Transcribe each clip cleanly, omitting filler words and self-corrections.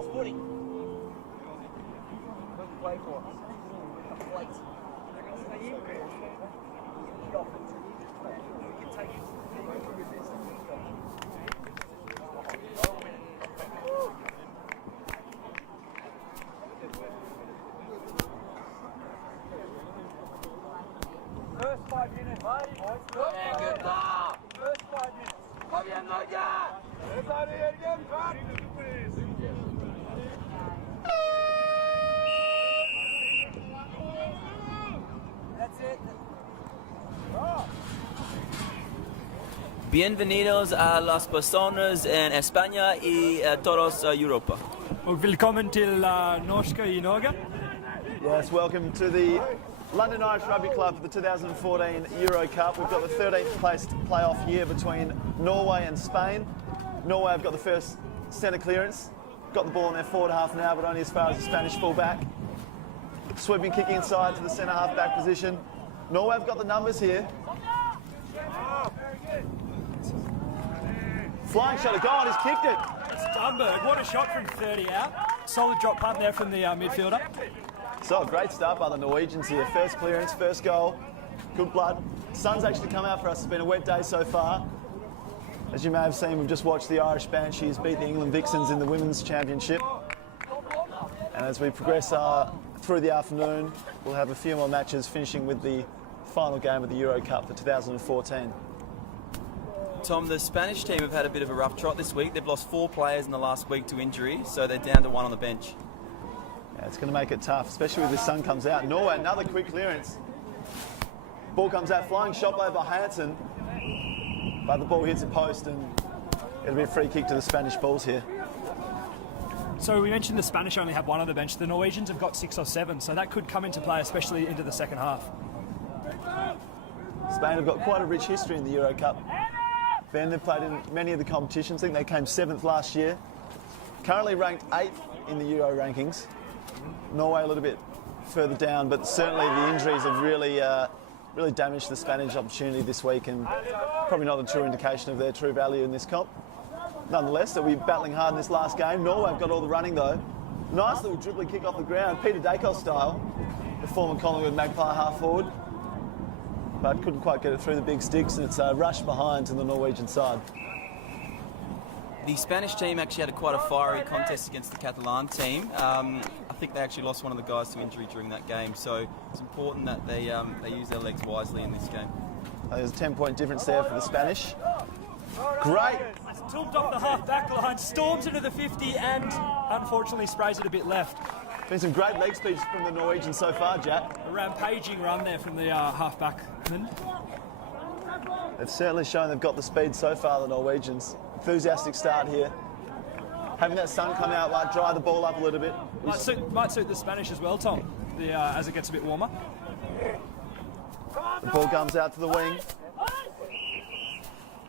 First 5 minutes. Good job. First 5 minutes. Kom igen Norge! That's it. Bienvenidos a las personas en España y a todos Europa. Och välkommen till norska i Norge. Yes, welcome to the London Irish Rugby Club for the 2014 Euro Cup. We've got the 13th place playoff here between Norway and Spain. Norway have got the first centre clearance. Got the ball in their forward half now, but only as far as the Spanish full-back. Sweeping kick inside to the centre half-back position. Norway have got the numbers here. Flying shot of goal, he's kicked it. Stamberg, what a shot from 30 out. Solid drop punt there from the midfielder. So, great start by the Norwegians here. First clearance, first goal. Good blood. Sun's actually come out for us. It's been a wet day so far. As you may have seen, we've just watched the Irish Banshees beat the England Vixens in the Women's Championship. And as we progress through the afternoon, we'll have a few more matches, finishing with the final game of the Euro Cup for 2014. Tom, the Spanish team have had a bit of a rough trot this week. They've lost 4 players in the last week to injury, so they're down to 1 on the bench. Yeah, it's going to make it tough, especially when the sun comes out. Norway, another quick clearance. Ball comes out, flying shot by Hansen. But the ball hits a post and it'll be a free kick to the Spanish Bulls here. So we mentioned the Spanish only have 1 on the bench. The Norwegians have got 6 or 7, so that could come into play, especially into the second half. Spain have got quite a rich history in the Euro Cup. They've played in many of the competitions. I think they came 7th last year. Currently ranked 8th in the Euro rankings. Norway a little bit further down, but certainly the injuries have really damaged the Spanish opportunity this week, and probably not a true indication of their true value in this comp. Nonetheless, they'll be battling hard in this last game. Norway have got all the running though. Nice little dribbling kick off the ground, Peter Dacos style, the former Collingwood Magpie half forward, but couldn't quite get it through the big sticks, and it's a rush behind to the Norwegian side. The Spanish team actually had quite a fiery contest against the Catalan team. I think they actually lost one of the guys to injury during that game, so it's important that they use their legs wisely in this game. There's a 10-point difference there for the Spanish. Great! Tilted off the half-back line, storms into the 50 and unfortunately sprays it a bit left. Been some great leg speeds from the Norwegians so far, Jack. A rampaging run there from the half-back. They've certainly shown they've got the speed so far, the Norwegians. Enthusiastic start here. Having that sun come out might dry the ball up a little bit. Might suit the Spanish as well, Tom, as it gets a bit warmer. The ball comes out to the wing.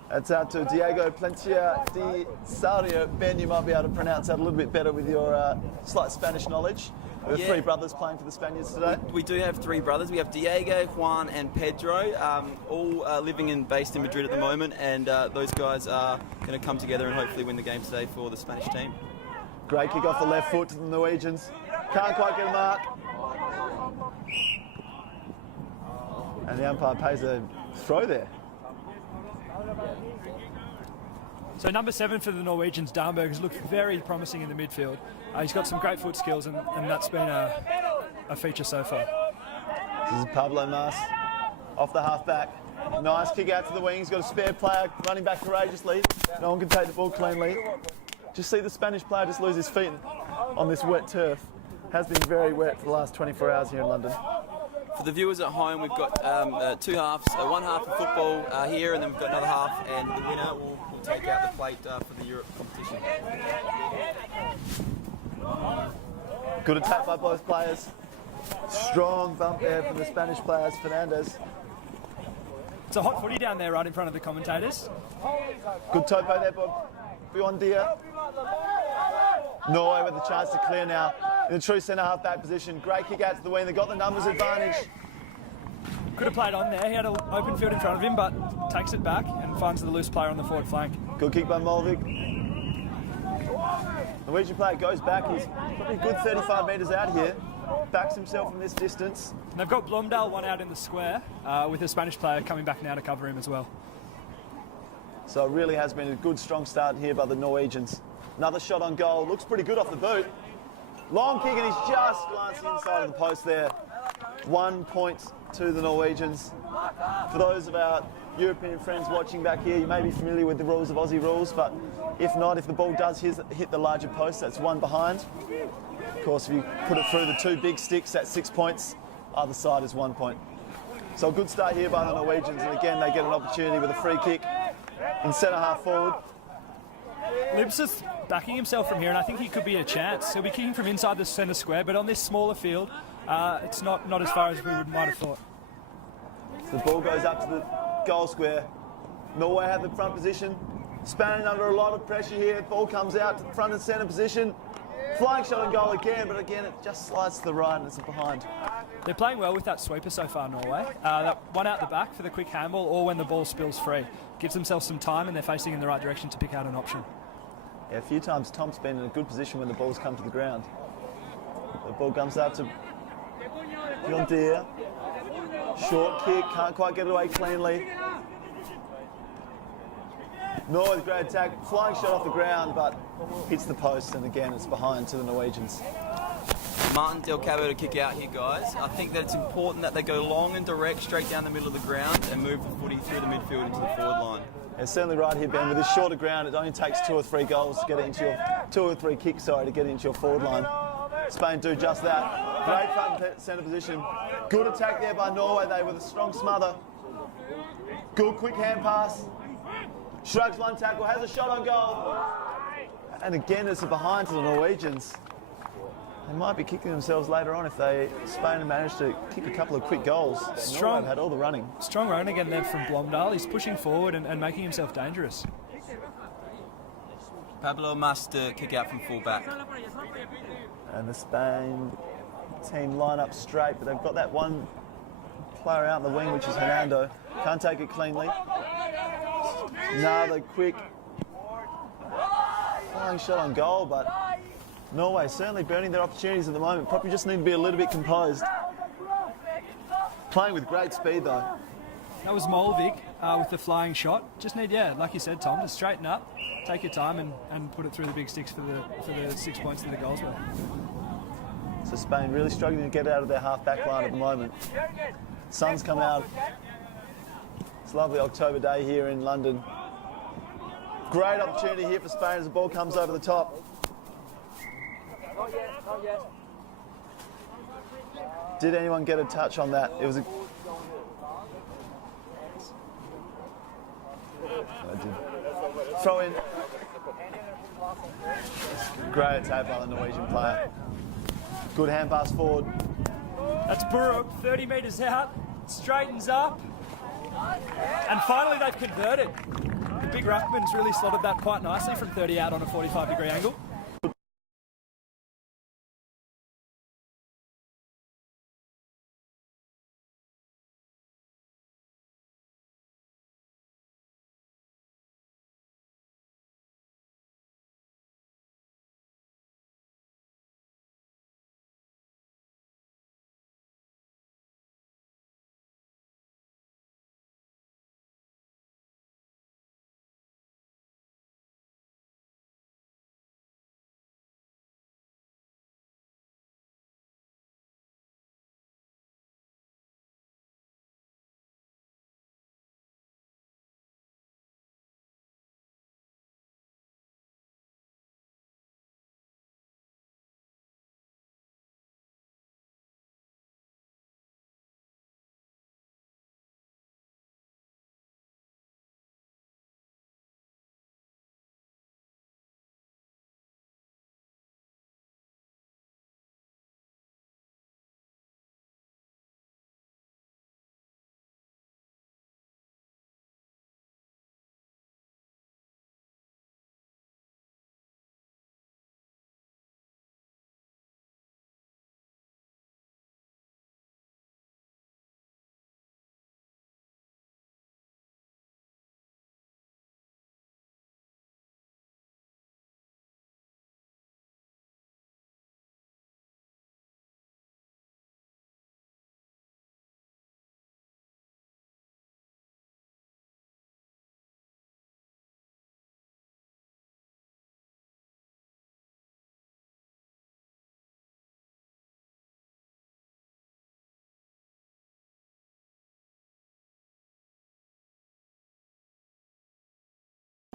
That's out to Diego Plencia de Sario. Ben, you might be able to pronounce that a little bit better with your slight Spanish knowledge. There are 3 brothers playing for the Spaniards today. We do have 3 brothers. We have Diego, Juan and Pedro, all living and based in Madrid at the moment, and those guys are going to come together and hopefully win the game today for the Spanish team. Great kick off the left foot to the Norwegians. Can't quite get a mark. And the umpire pays a throw there. So number 7 for the Norwegians, Darnberg, has looked very promising in the midfield. He's got some great foot skills, and that's been a feature so far. This is Pablo Mas off the half-back. Nice kick out to the wing. He's got a spare player running back courageously. No one can take the ball cleanly. Just see the Spanish player just lose his feet on this wet turf. Has been very wet for the last 24 hours here in London. For the viewers at home, we've got 2 halves, 1 half of football here, and then we've got another half, and the winner will take out the plate for the Europe competition. Good attack by both players. Strong bump there from the Spanish players, Fernandez. It's a hot footy down there right in front of the commentators. Good topo there by Buondia. Norway with the chance to clear now in the true centre half-back position. Great kick out to the wing. They got the numbers advantage. Could have played on there. He had an open field in front of him, but takes it back and finds the loose player on the forward flank. Good kick by Molvig. Norwegian player goes back. He's probably a good 35 metres out here. Backs himself from this distance. And they've got Blomdale one out in the square with a Spanish player coming back now to cover him as well. So it really has been a good, strong start here by the Norwegians. Another shot on goal. Looks pretty good off the boot. Long kick, and he's just glanced inside of the post there. 1 point to the Norwegians. For those of our European friends watching back here, you may be familiar with the rules of Aussie rules, but if not, if the ball does hit the larger post, that's one behind. Of course, if you put it through the two big sticks, that's 6 points. Either side is 1 point. So a good start here by the Norwegians, and again, they get an opportunity with a free kick in centre half forward. Libs is backing himself from here, and I think he could be a chance. He'll be kicking from inside the centre square, but on this smaller field, it's not as far as we might have thought. So the ball goes up to the goal square. Norway have the front position. Spain under a lot of pressure here. Ball comes out to the front and centre position. Flying shot on goal again, but again it just slides to the right and it's behind. They're playing well with that sweeper so far, Norway. That one out the back for the quick handball, or when the ball spills free. Gives themselves some time and they're facing in the right direction to pick out an option. Yeah, a few times Tom's been in a good position when the ball's come to the ground. The ball comes out to John Deere. Short kick, can't quite get it away cleanly. Norway's great attack, flying shot off the ground, but hits the post, and again it's behind to the Norwegians. Martin Del Cabo to kick out here, guys. I think that it's important that they go long and direct straight down the middle of the ground and move the footy through the midfield into the forward line. Yeah, certainly right here, Ben. With this shorter ground, it only takes 2 or 3 goals to get it into your 2 or 3 kicks, to get it into your forward line. Spain do just that. Great front and centre position. Good attack there by Norway. They with a strong smother. Good quick hand pass. Shrugs one tackle, has a shot on goal. And again, it's a behind to the Norwegians. They might be kicking themselves later on if Spain have managed to kick a couple of quick goals. Norway have had all the running. Strong run again there from Blomdale. He's pushing forward and making himself dangerous. Pablo must kick out from full back. And the Spain team line up straight, but they've got that one player out in the wing, which is Hernando. Can't take it cleanly. Another quick flying shot on goal, but Norway certainly burning their opportunities at the moment. Probably just need to be a little bit composed. Playing with great speed though. That was Molvig with the flying shot. Just need, like you said, Tom, to straighten up, take your time and put it through the big sticks for the 6 points to the goals. So Spain really struggling to get out of their half-back line at the moment. Sun's come out. It's a lovely October day here in London. Great opportunity here for Spain as the ball comes over the top. Did anyone get a touch on that? It was a... I did. Throw in. Great attack by the Norwegian player. Good hand pass forward. That's Buruk, 30 metres out, straightens up, and finally they've converted. Big Ruckman's really slotted that quite nicely from 30 out on a 45-degree angle.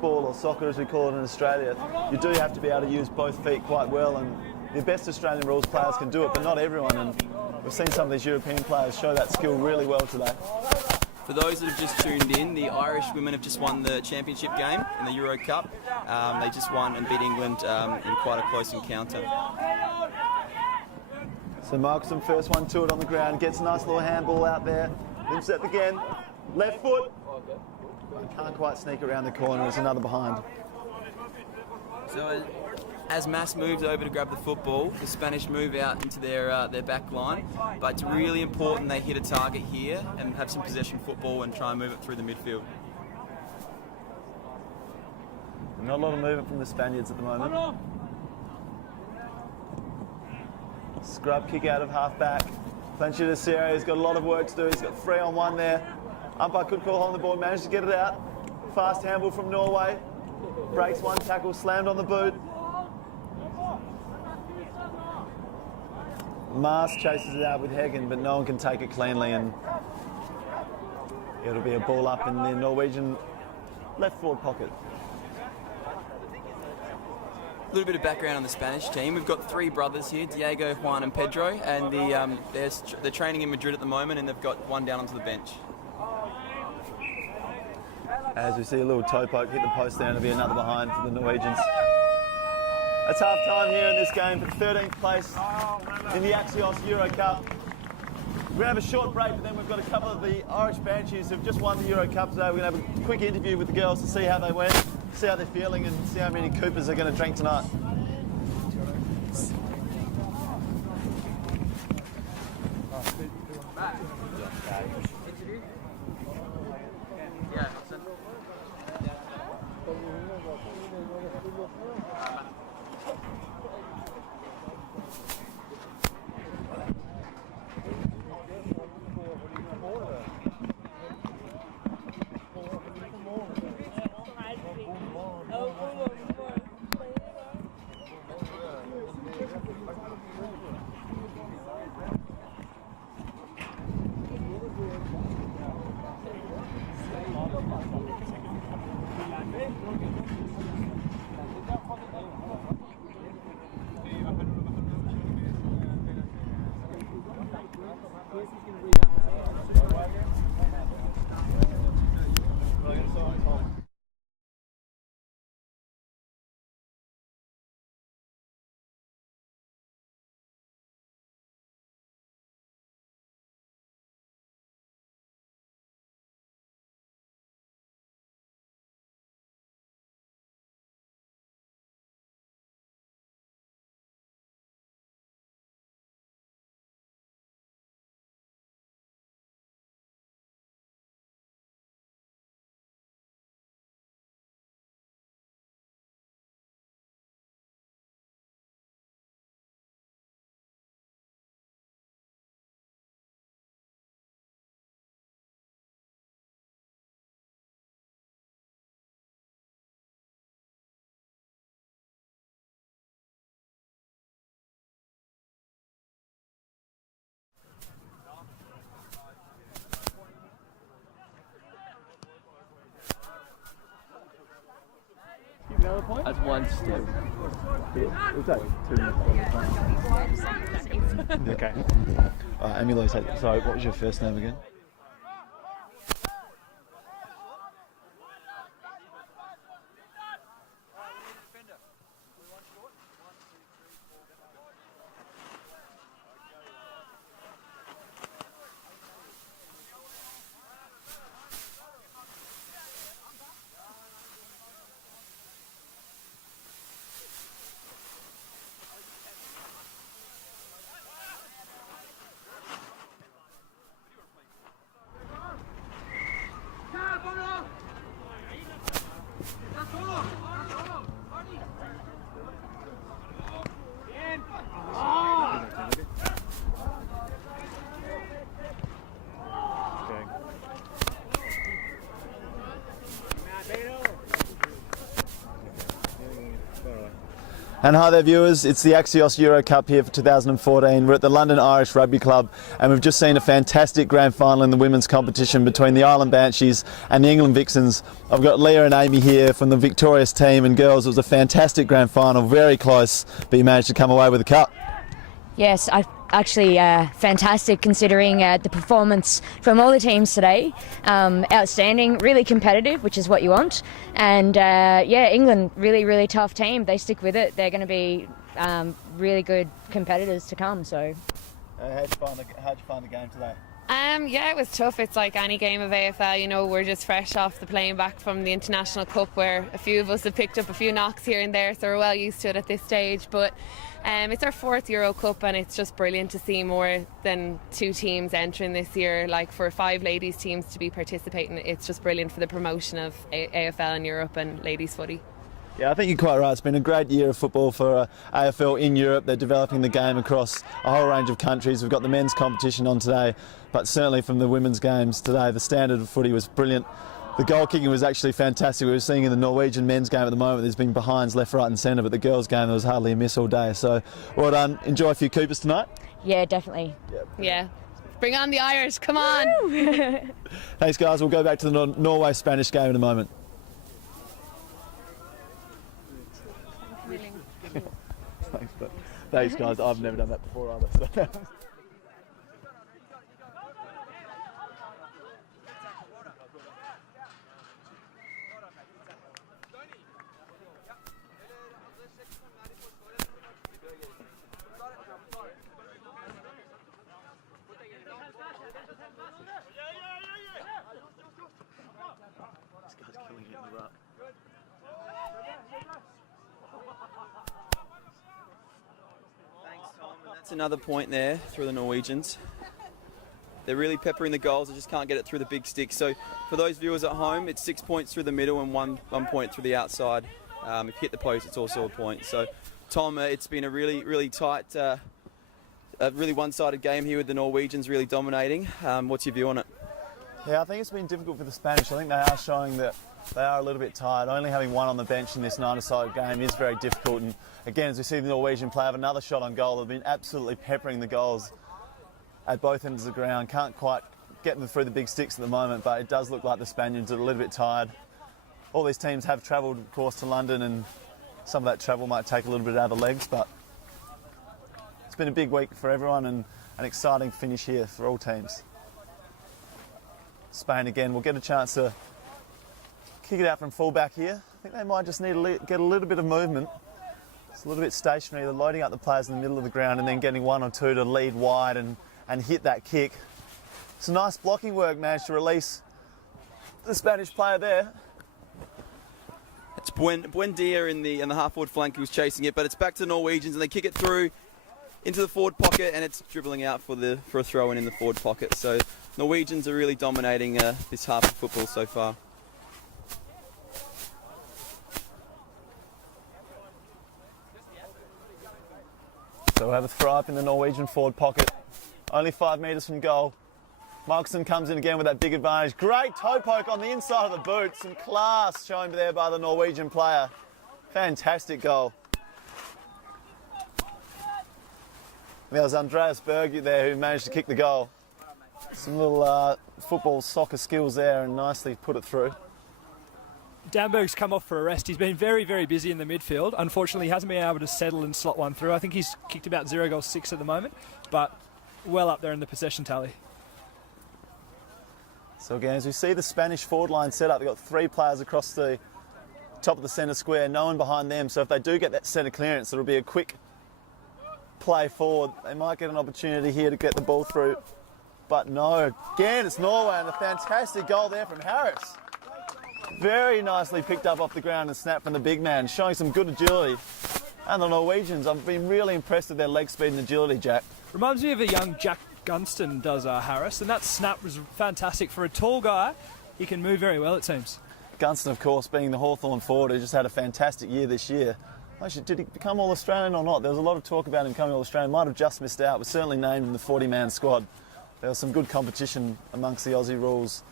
football, or soccer as we call it in Australia, you do have to be able to use both feet quite well, and the best Australian rules players can do it, but not everyone, and we've seen some of these European players show that skill really well today. For those that have just tuned in, the Irish women have just won the championship game in the Euro Cup. They just won and beat England in quite a close encounter. So Markson, first one to it on the ground, gets a nice little handball out there, then set again, left foot. Can't quite sneak around the corner, it's another behind. So as Mass moves over to grab the football, the Spanish move out into their back line, but it's really important they hit a target here and have some possession football and try and move it through the midfield. Not a lot of movement from the Spaniards at the moment. Scrub kick out of half back. Planchita Sierra has got a lot of work to do. He's got 3 on 1 there. Umpire could call on the ball, managed to get it out. Fast handball from Norway. Breaks one tackle, slammed on the boot. Mars chases it out with Hagen, but no one can take it cleanly, and it'll be a ball up in the Norwegian left forward pocket. A little bit of background on the Spanish team. We've got 3 brothers here, Diego, Juan and Pedro, and they're training in Madrid at the moment, and they've got one down onto the bench. As we see a little toe poke hit the post there, and it'll be another behind for the Norwegians. It's half time here in this game for 13th place in the Axios Euro Cup. We're going to have a short break, but then we've got a couple of the Irish Banshees who've just won the Euro Cup today. We're going to have a quick interview with the girls to see how they went, see how they're feeling, and see how many Coopers they're going to drink tonight. That's one step. It'll take 2 minutes. Okay. Emily, sorry, what was your first name again? And hi there viewers, it's the Axios Euro Cup here for 2014. We're at the London Irish Rugby Club and we've just seen a fantastic grand final in the women's competition between the Ireland Banshees and the England Vixens. I've got Leah and Amy here from the victorious team, and girls, it was a fantastic grand final, very close, but you managed to come away with the cup. Yes, fantastic considering the performance from all the teams today. Outstanding, really competitive, which is what you want. And England, really tough team. They stick with it. They're going to be really good competitors to come. So, how'd you find the game today? It was tough. It's like any game of AFL, you know, we're just fresh off the plane back from the International Cup where a few of us have picked up a few knocks here and there, so we're well used to it at this stage. But it's our 4th Euro Cup and it's just brilliant to see more than 2 teams entering this year. Like for 5 ladies teams to be participating, it's just brilliant for the promotion of AFL in Europe and ladies footy. Yeah, I think you're quite right. It's been a great year of football for AFL in Europe. They're developing the game across a whole range of countries. We've got the men's competition on today, but certainly from the women's games today, the standard of footy was brilliant. The goal kicking was actually fantastic. We were seeing in the Norwegian men's game at the moment, there's been behinds left, right and centre, but the girls' game, there was hardly a miss all day. So, well done. Enjoy a few Coopers tonight? Yeah, definitely. Yeah. Bring on the Irish, come on! Thanks guys, we'll go back to the Norway-Spanish game in a moment. Thanks guys, I've never done that before either. So. That's another point there through the Norwegians. They're really peppering the goals, they just can't get it through the big stick. So for those viewers at home, it's 6 points through the middle and one point through the outside. If you hit the post, it's also a point. So Tom, it's been a really tight, really one-sided game here with the Norwegians really dominating. What's your view on it? Yeah, I think it's been difficult for the Spanish. I think they are showing that they are a little bit tired. Only having one on the bench in this 9-a-side game is very difficult. And again, as we see the Norwegian play have another shot on goal, they've been absolutely peppering the goals at both ends of the ground. Can't quite get them through the big sticks at the moment, but it does look like the Spaniards are a little bit tired. All these teams have travelled, of course, to London, and some of that travel might take a little bit out of the legs, but it's been a big week for everyone and an exciting finish here for all teams. Spain again will get a chance to kick it out from fullback here. I think they might just need to get a little bit of movement. It's a little bit stationary. They're loading up the players in the middle of the ground and then getting 1 or 2 to lead wide and hit that kick. Some nice blocking work, managed to release the Spanish player there. It's Buendia in the half-forward flank who was chasing it, but it's back to the Norwegians and they kick it through into the forward pocket and it's dribbling out for a throw-in in the forward pocket. So Norwegians are really dominating this half of football so far. So we'll have a throw up in the Norwegian forward pocket. Only 5 metres from goal. Markson comes in again with that big advantage. Great toe poke on the inside of the boot. Some class shown there by the Norwegian player. Fantastic goal. There was Andreas Berg there who managed to kick the goal. Some little football, soccer skills there and nicely put it through. Danberg's come off for a rest. He's been very busy in the midfield. Unfortunately, he hasn't been able to settle and slot one through. I think he's kicked about 0 goals 6 at the moment, but well up there in the possession tally. So again, as we see the Spanish forward line set up, they've got 3 players across the top of the centre square, no one behind them. So if they do get that centre clearance, it'll be a quick play forward. They might get an opportunity here to get the ball through. But no, again, it's Norway and a fantastic goal there from Harris. Very nicely picked up off the ground and snapped from the big man, showing some good agility. And the Norwegians, I've been really impressed with their leg speed and agility, Jack. Reminds me of a young Jack Gunston does Harris, and that snap was fantastic. For a tall guy, he can move very well, it seems. Gunston, of course, being the Hawthorn forward, who just had a fantastic year this year. Actually, did he become All-Australian or not? There was a lot of talk about him becoming All-Australian. Might have just missed out, but certainly named in the 40-man squad. There was some good competition amongst the Aussie rules.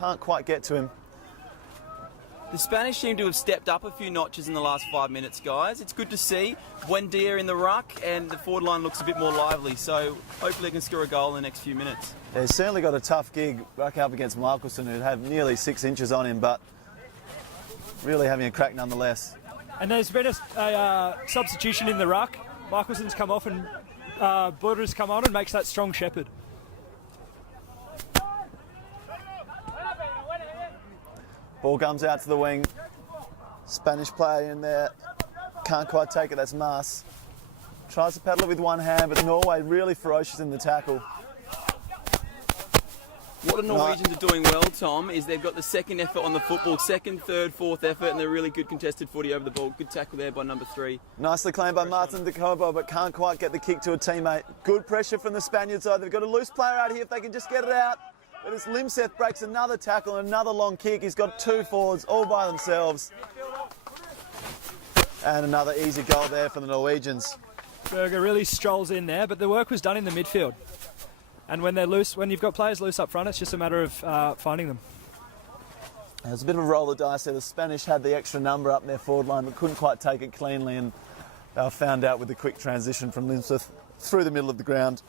can't quite get to him. The Spanish seem to have stepped up a few notches in the last 5 minutes, guys. It's good to see. Buendia in the ruck, and the forward line looks a bit more lively, so hopefully they can score a goal in the next few minutes. Yeah, he's certainly got a tough gig rucking up against Michelson, who'd have nearly 6 inches on him, but really having a crack nonetheless. And there's been a substitution in the ruck. Michelson's come off and Budra's come on and makes that strong shepherd. Ball comes out to the wing. Spanish player in there. Can't quite take it, that's Mas. Tries to paddle it with one hand, but Norway really ferocious in the tackle. What the Norwegians are doing well, Tom, is they've got the second effort on the football, second, third, fourth effort, and they're really good contested footy over the ball. Good tackle there by number 3. Nicely claimed by Martin De Cobo, but can't quite get the kick to a teammate. Good pressure from the Spaniards, though. They've got a loose player out here if they can just get it out. But as Limseth breaks another tackle and another long kick, he's got 2 forwards all by themselves. And another easy goal there for the Norwegians. Berger really strolls in there, but the work was done in the midfield. And when they're loose, when you've got players loose up front, it's just a matter of finding them. There's a bit of a roll of dice there. The Spanish had the extra number up in their forward line, but couldn't quite take it cleanly, and they were found out with the quick transition from Limseth through the middle of the ground.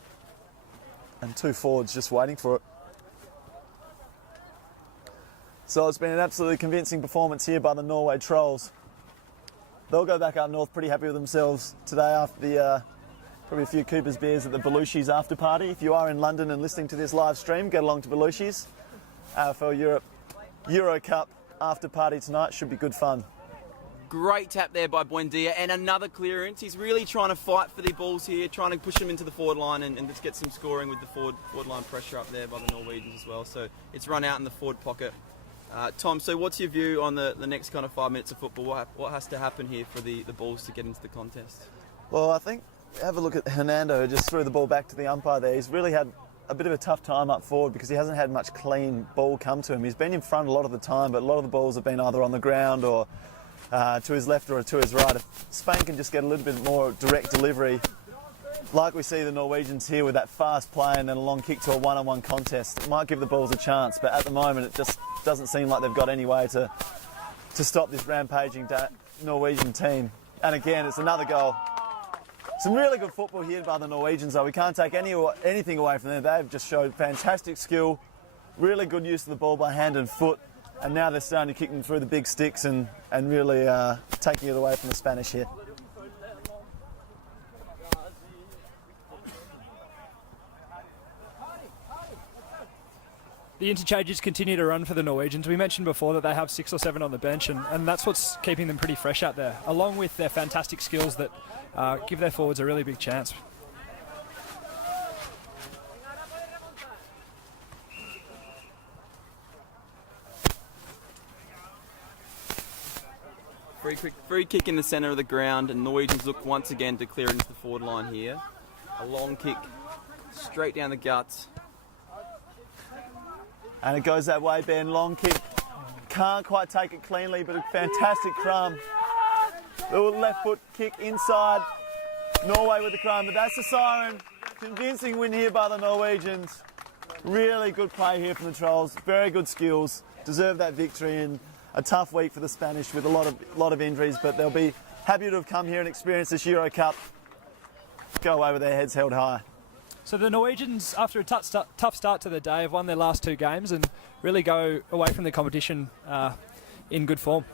And 2 forwards just waiting for it. So it's been an absolutely convincing performance here by the Norway Trolls. They'll go back up north pretty happy with themselves today after the probably a few Cooper's beers at the Belushi's after party. If you are in London and listening to this live stream, get along to Belushi's. AFL Europe Euro Cup after party tonight, should be good fun. Great tap there by Buendia, and another clearance. He's really trying to fight for the balls here, trying to push them into the forward line and just get some scoring with the forward line pressure up there by the Norwegians as well. So it's run out in the forward pocket. Tom, so what's your view on the next kind of 5 minutes of football? What has to happen here for the Bulls to get into the contest? Well, I think have a look at Hernando, who just threw the ball back to the umpire there. He's really had a bit of a tough time up forward because he hasn't had much clean ball come to him. He's been in front a lot of the time, but a lot of the balls have been either on the ground or to his left or to his right. If Spain can just get a little bit more direct delivery, like we see the Norwegians here with that fast play and then a long kick to a one-on-one contest, it might give the Bulls a chance, but at the moment it just doesn't seem like they've got any way to stop this rampaging Norwegian team. And again, it's another goal. Some really good football here by the Norwegians, though. We can't take anything away from them. They've just showed fantastic skill, really good use of the ball by hand and foot, and now they're starting to kick them through the big sticks and really taking it away from the Spanish here. The interchanges continue to run for the Norwegians. We mentioned before that they have 6 or 7 on the bench, and that's what's keeping them pretty fresh out there, along with their fantastic skills that give their forwards a really big chance. Free kick in the centre of the ground, and Norwegians look once again to clear into the forward line here. A long kick straight down the guts. And it goes that way, Ben. Long kick. Can't quite take it cleanly, but a fantastic crumb. Little left foot kick inside. Norway with the crumb, but that's the siren. Convincing win here by the Norwegians. Really good play here from the Trolls. Very good skills. Deserve that victory in a tough week for the Spanish with a lot of injuries, but they'll be happy to have come here and experienced this Euro Cup. Go away with their heads held high. So the Norwegians, after a tough start to the day, have won their last 2 games and really go away from the competition in good form.